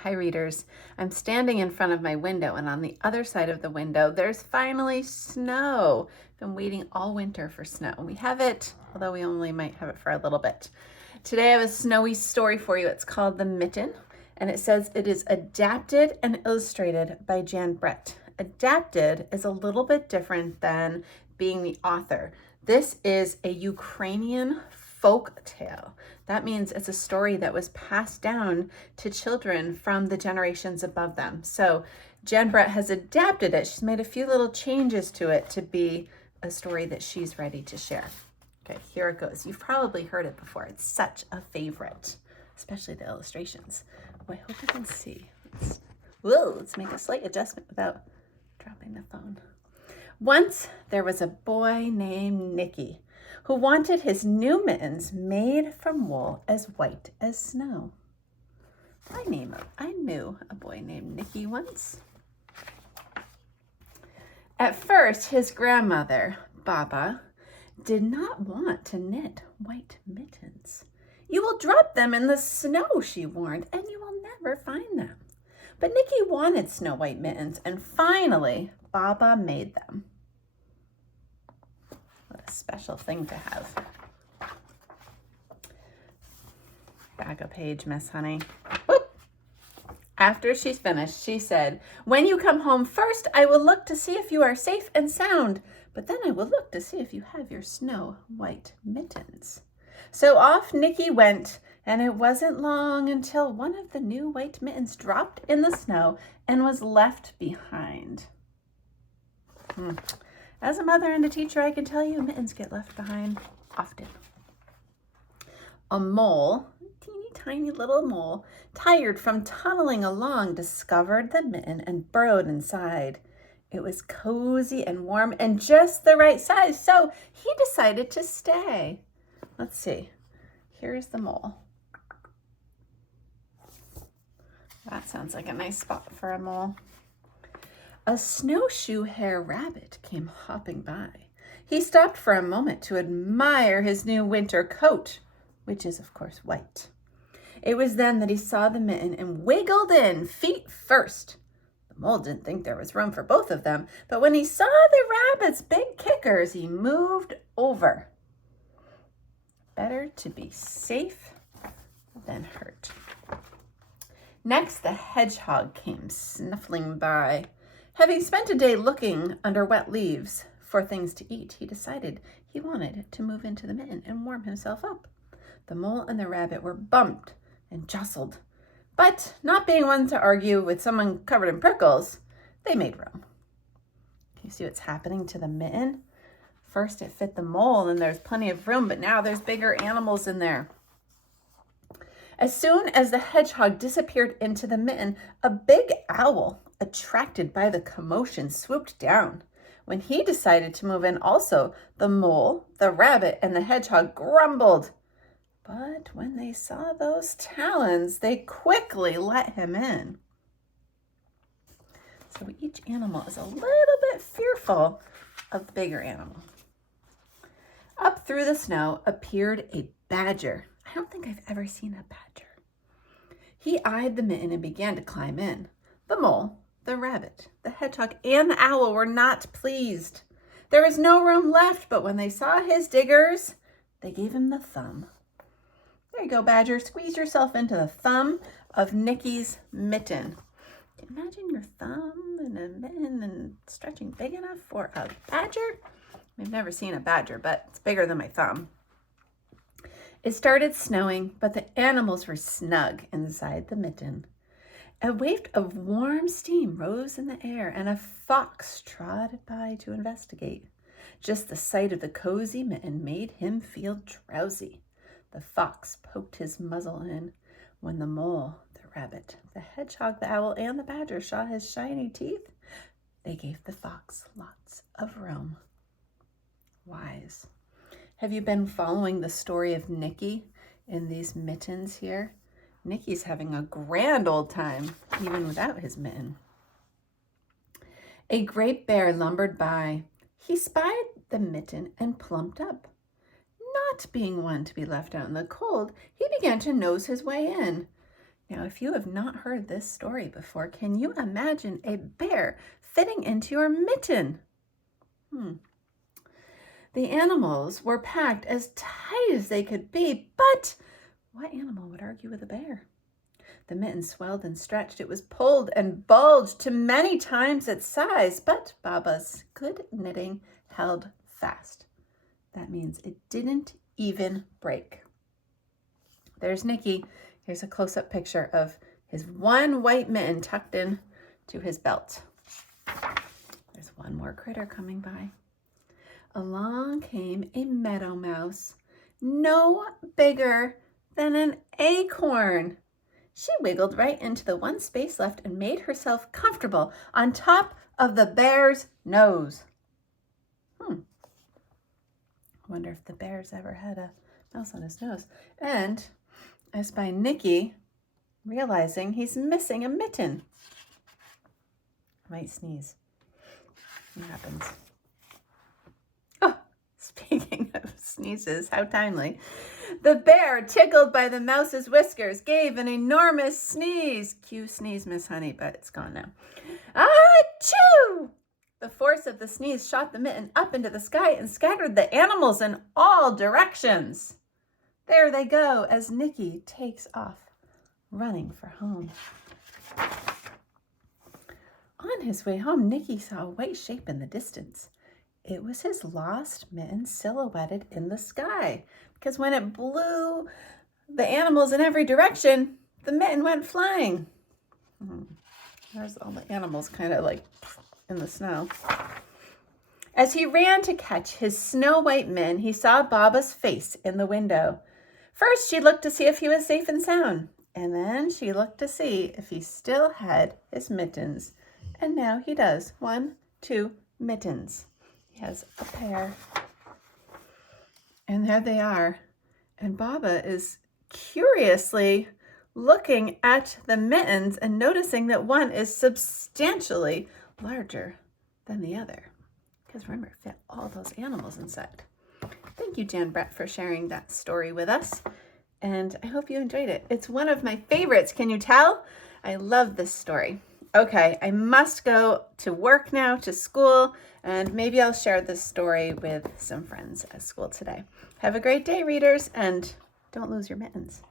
Hi readers, I'm standing in front of my window and on the other side of the window there's finally snow. Been waiting all winter for snow. We have it, although we only might have it for a little bit. Today I have a snowy story for you. It's called The Mitten, and it says it is adapted and illustrated by Jan Brett. Adapted is a little bit different than being the author. This is a Ukrainian folk tale. That means it's a story that was passed down to children from the generations above them. So Jan Brett has adapted it. She's made a few little changes to it to be a story that she's ready to share. Okay, here it goes. You've probably heard it before. It's such a favorite, especially the illustrations. Oh, I hope you can see. Let's make a slight adjustment without dropping the phone. Once there was a boy named Nicky who wanted his new mittens made from wool as white as snow. I knew a boy named Nicky once. At first, his grandmother, Baba, did not want to knit white mittens. You will drop them in the snow, she warned, and you will never find them. But Nicky wanted snow white mittens, and finally, Baba made them. What a special thing to have. Back a page, Miss Honey. Whoop. After she's finished, she said, "When you come home first, I will look to see if you are safe and sound, but then I will look to see if you have your snow white mittens." So off Nicky went, and it wasn't long until one of the new white mittens dropped in the snow and was left behind. As a mother and a teacher, I can tell you mittens get left behind often. A mole, teeny tiny little mole, tired from tunneling along, discovered the mitten and burrowed inside. It was cozy and warm and just the right size, so he decided to stay. Let's see. Here's the mole. That sounds like a nice spot for a mole. A snowshoe hare rabbit came hopping by. He stopped for a moment to admire his new winter coat, which is, of course, white. It was then that he saw the mitten and wiggled in, feet first. The mole didn't think there was room for both of them, but when he saw the rabbit's big kickers, he moved over. Better to be safe than hurt. Next, the hedgehog came snuffling by. Having spent a day looking under wet leaves for things to eat, he decided he wanted to move into the mitten and warm himself up. The mole and the rabbit were bumped and jostled, but not being one to argue with someone covered in prickles, they made room. You see what's happening to the mitten? First it fit the mole and there's plenty of room, but now there's bigger animals in there. As soon as the hedgehog disappeared into the mitten, a big owl, attracted by the commotion, swooped down. When he decided to move in also, the mole, the rabbit, and the hedgehog grumbled. But when they saw those talons, they quickly let him in. So each animal is a little bit fearful of the bigger animal. Up through the snow appeared a badger. I don't think I've ever seen a badger. He eyed the mitten and began to climb in. The mole, the rabbit, the hedgehog, and the owl were not pleased. There was no room left, but when they saw his diggers, they gave him the thumb. There you go, badger. Squeeze yourself into the thumb of Nicky's mitten. Imagine your thumb in a mitten and stretching big enough for a badger. I've never seen a badger, but it's bigger than my thumb. It started snowing, but the animals were snug inside the mitten. A wave of warm steam rose in the air, and a fox trotted by to investigate. Just the sight of the cozy mitten made him feel drowsy. The fox poked his muzzle in. When the mole, the rabbit, the hedgehog, the owl, and the badger saw his shiny teeth, they gave the fox lots of room. Wise. Have you been following the story of Nicky in these mittens here? Nicky's having a grand old time, even without his mitten. A great bear lumbered by. He spied the mitten and plumped up. Not being one to be left out in the cold, he began to nose his way in. Now, if you have not heard this story before, can you imagine a bear fitting into your mitten? The animals were packed as tight as they could be, but what animal would argue with a bear? The mitten swelled and stretched. It was pulled and bulged to many times its size, but Baba's good knitting held fast. That means it didn't even break. There's Nicky. Here's a close-up picture of his one white mitten tucked in to his belt. There's one more critter coming by. Along came a meadow mouse, no bigger than an acorn. She wiggled right into the one space left and made herself comfortable on top of the bear's nose. Wonder if the bear's ever had a mouse on his nose. And I spy Nicky realizing he's missing a mitten. I might sneeze. What happens? Oh, speaking of sneezes, how timely. The bear, tickled by the mouse's whiskers, gave an enormous sneeze. Cue sneeze, Miss Honey, but it's gone now. Achoo! The force of the sneeze shot the mitten up into the sky and scattered the animals in all directions. There they go as Nicky takes off, running for home. On his way home, Nicky saw a white shape in the distance. It was his lost mitten silhouetted in the sky, because when it blew the animals in every direction, the mitten went flying. There's all the animals kind of like in the snow. As he ran to catch his snow-white mitten, he saw Baba's face in the window. First, she looked to see if he was safe and sound, and then she looked to see if he still had his mittens. And now he does. 1, 2 mittens. He has a pair. And there they are. And Baba is curiously looking at the mittens and noticing that one is substantially larger than the other. Because remember, it fit all those animals inside. Thank you, Jan Brett, for sharing that story with us. And I hope you enjoyed it. It's one of my favorites. Can you tell? I love this story. Okay, I must go to work now, to school, and maybe I'll share this story with some friends at school today. Have a great day, readers, and don't lose your mittens.